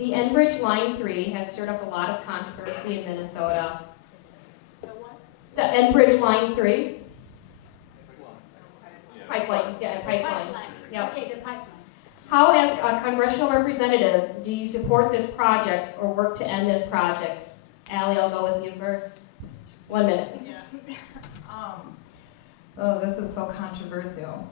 The Enbridge Line 3 has stirred up a lot of controversy in Minnesota. The what? The Enbridge Line 3 pipeline, The pipeline. pipeline. Yep. Okay, the pipeline. How, as a congressional representative, do you support this project or work to end this project? Allie, I'll go with you first. 1 minute. Yeah. Oh, this is so controversial.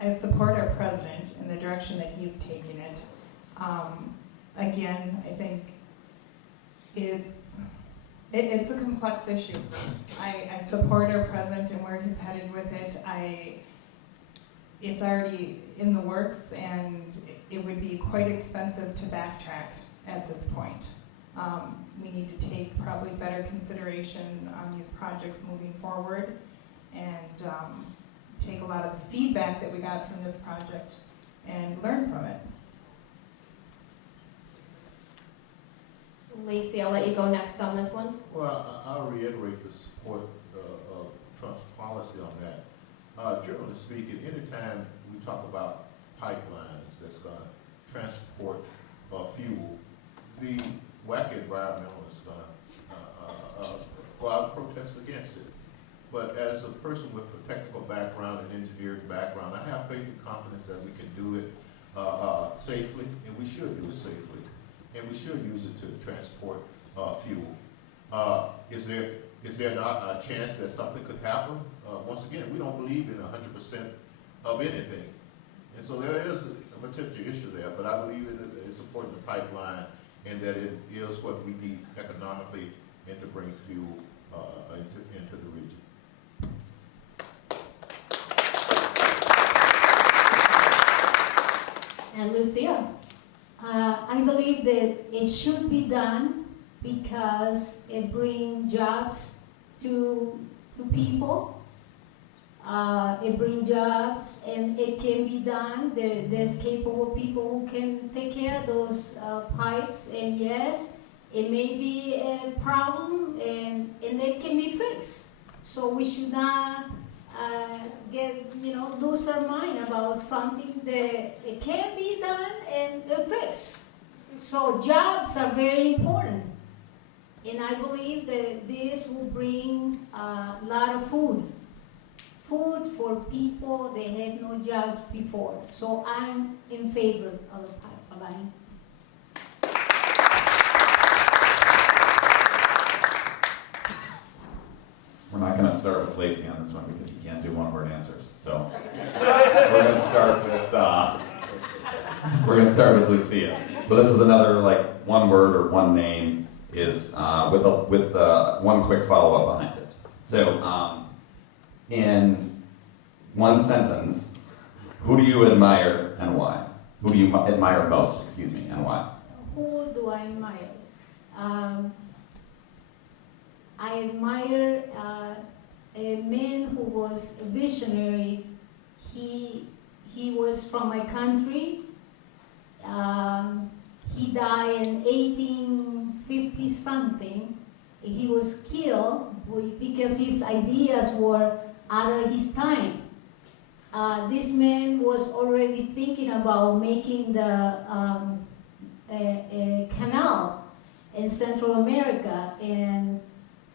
I support our president in the direction that he's taking it. Again, I think it's a complex issue. I support our president and where he's headed with it. It's already in the works, and it would be quite expensive to backtrack at this point. We need to take probably better consideration on these projects moving forward, and take a lot of the feedback that we got from this project and learn from it. Lacey, I'll let you go next on this one. Well, I'll reiterate the support of Trump's policy on that. Generally speaking, anytime we talk about pipelines that's going to transport fuel, the WAC environmentalists are going to go out and protest against it. But as a person with a technical background and engineering background, I have faith and confidence that we can do it safely, and we should do it safely, and we should use it to transport fuel. Is there not a chance that something could happen? Once again, we don't believe in 100% of anything, and so there is a potential issue there. But I believe in supporting the pipeline, and that it is what we need economically and to bring fuel into the region. And Lucia. I believe that it should be done because it brings jobs to people. It brings jobs, and it can be done. There's capable people who can take care of those pipes, and yes, it may be a problem, and it can be fixed. So we should not lose our mind about something that it can be done and fixed. So jobs are very important, and I believe that this will bring a lot of food for people that had no jobs before. So I'm in favor of the pipeline. We're not going to start with Lacey on this one because you can't do one-word answers. So we're going to start with Lucia. So this is another one word or one name is with one quick follow-up behind it. So in one sentence, who do you admire and why? Who do you admire most? Excuse me, and why? Who do I admire? I admire a man who was a visionary. He was from my country. He died in 1850 something. He was killed because his ideas were out of his time. This man was already thinking about making a canal in Central America, and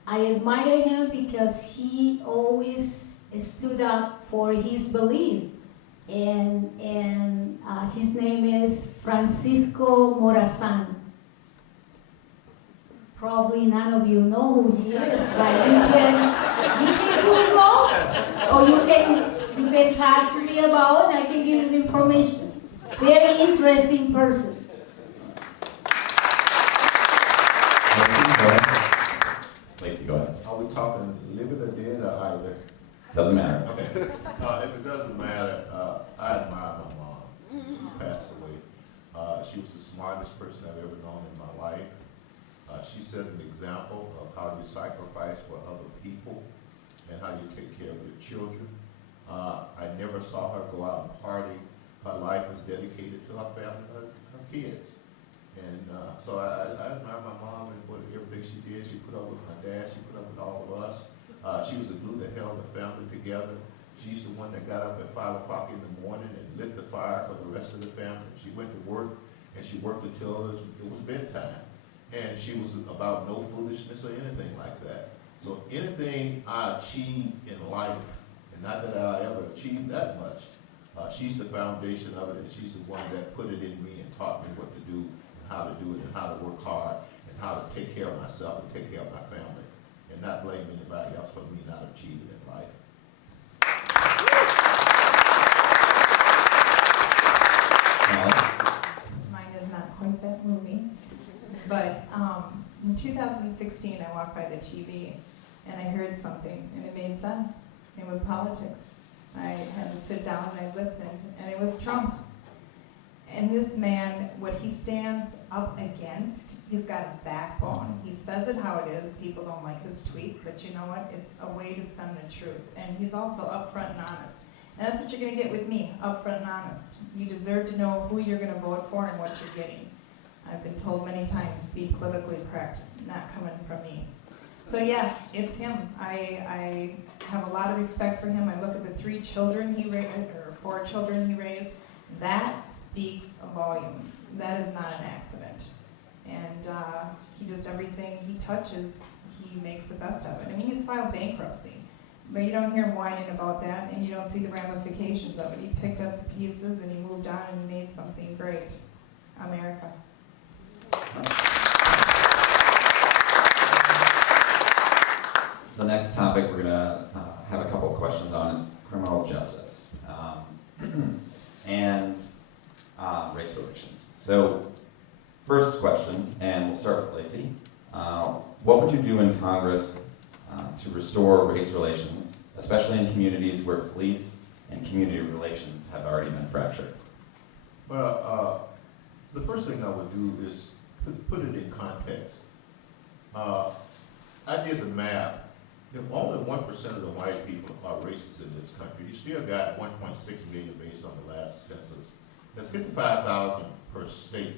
I admire him because he always stood up for his belief, and his name is Francisco Morazan. Probably none of you know who he is, but you can Google, or you can talk to me about it. I can give you the information. Very interesting person. Lacey, go ahead. Are we talking living or dead or either? Doesn't matter. Okay. If it doesn't matter, I admire my mom. She's passed away. She was the smartest person I've ever known in my life. She set an example of how you sacrifice for other people and how you take care of your children. I never saw her go out and party. Her life was dedicated to her family, her kids. And so I admire my mom and everything she did. She put up with my dad. She put up with all of us. She was the glue that held the family together. She's the one that got up at 5 o'clock in the morning and lit the fire for the rest of the family. She went to work, and she worked until it was bedtime. And she was about no foolishness or anything like that. So anything I achieve in life, and not that I ever achieved that much, she's the foundation of it, and she's the one that put it in me and taught me what to do, and how to do it, and how to work hard, and how to take care of myself and take care of my family, and not blame anybody else for me not achieving in life. Mine is not quite that movie, but in 2016 I walked by the TV and I heard something and it made sense. It was politics. I had to sit down and I listened, and it was Trump. And this man, what he stands up against, he's got a backbone. He says it how it is. People don't like his tweets, but you know what? It's a way to send the truth. And he's also upfront and honest. And that's what you're going to get with me, upfront and honest. You deserve to know who you're going to vote for and what you're getting. I've been told many times, be politically correct, not coming from me. So yeah, it's him. I have a lot of respect for him. I look at the 3 children he raised, or 4 children he raised. That speaks volumes. That is not an accident. And he just, everything he touches, he makes the best of it. I mean, he's filed bankruptcy, but you don't hear him whining about that, and you don't see the ramifications of it. He picked up the pieces and he moved on and he made something great. America. The next topic we're going to have a couple of questions on is criminal justice and race relations. So, first question, and we'll start with Lacey. What would you do in Congress to restore race relations, especially in communities where police and community relations have already been fractured? Well, the first thing I would do is put it in context. I did the math. If only 1% of the white people are racist in this country, you still got 1.6 million based on the last census. That's 55,000 per state.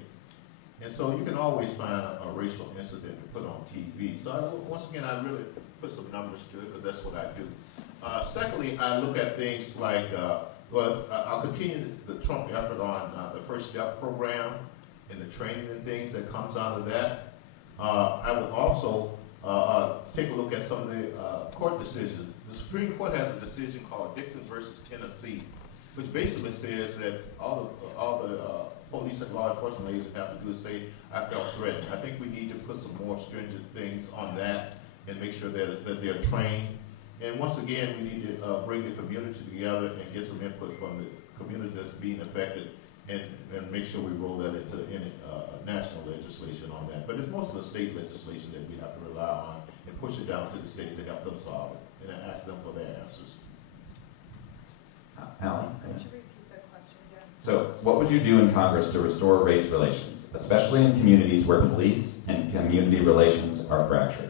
And so you can always find a racial incident to put on TV. So once again, I really put some numbers to it because that's what I do. Secondly, I look at things like, I'll continue the Trump effort on the First Step program and the training and things that comes out of that. I would also take a look at some of the court decisions. The Supreme Court has a decision called Dixon versus Tennessee, which basically says that all the police and law enforcement agents have to do is say, I felt threatened. I think we need to put some more stringent things on that and make sure that they're trained. And once again, we need to bring the community together and get some input from the communities that's being affected and make sure we roll that into any national legislation on that. But it's mostly the state legislation that we have to rely on and push it down to the state to help them solve it and ask them for their answers. Alan? Could you repeat the question again? So, what would you do in Congress to restore race relations, especially in communities where police and community relations are fractured?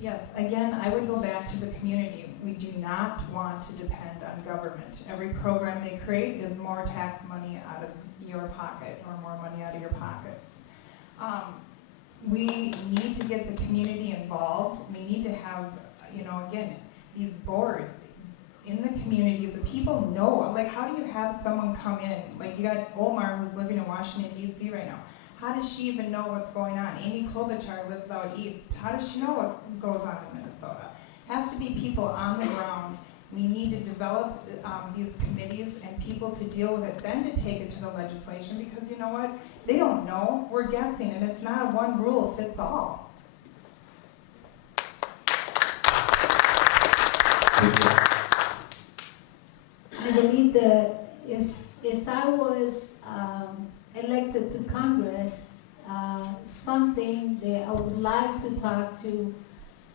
Yes, again, I would go back to the community. We do not want to depend on government. Every program they create is more tax money out of your pocket or more money out of your pocket. We need to get the community involved. We need to have, again, these boards in the communities so people know. Like, how do you have someone come in? Like, you got Omar who's living in Washington, D.C. right now. How does she even know what's going on? Amy Klobuchar lives out east. How does she know what goes on in Minnesota? Has to be people on the ground. We need to develop these committees and people to deal with it, then to take it to the legislation, because you know what? They don't know. We're guessing, and it's not a one rule fits all. I believe that as I was elected to Congress, something that I would like to talk to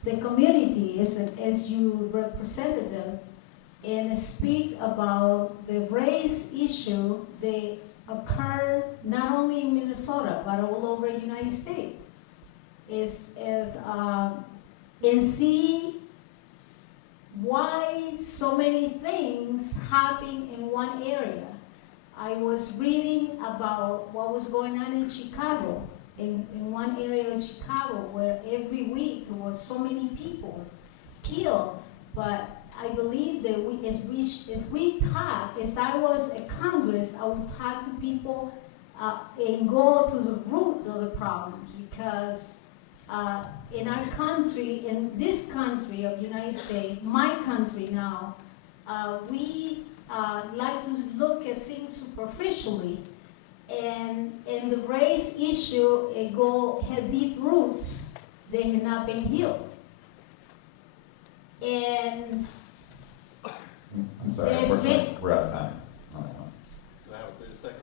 the community as you representative and speak about the race issue that occur not only in Minnesota but all over the United States. And see why so many things happen in one area. I was reading about what was going on in Chicago, in one area of Chicago where every week there was so many people killed, but I believe that if we talk, as I was at Congress, I would talk to people and go to the root of the problems, because in our country, in this country of the United States, my country now, we like to look at things superficially, and the race issue had deep roots that had not been healed. And I'm sorry, There's unfortunately, we're out of time.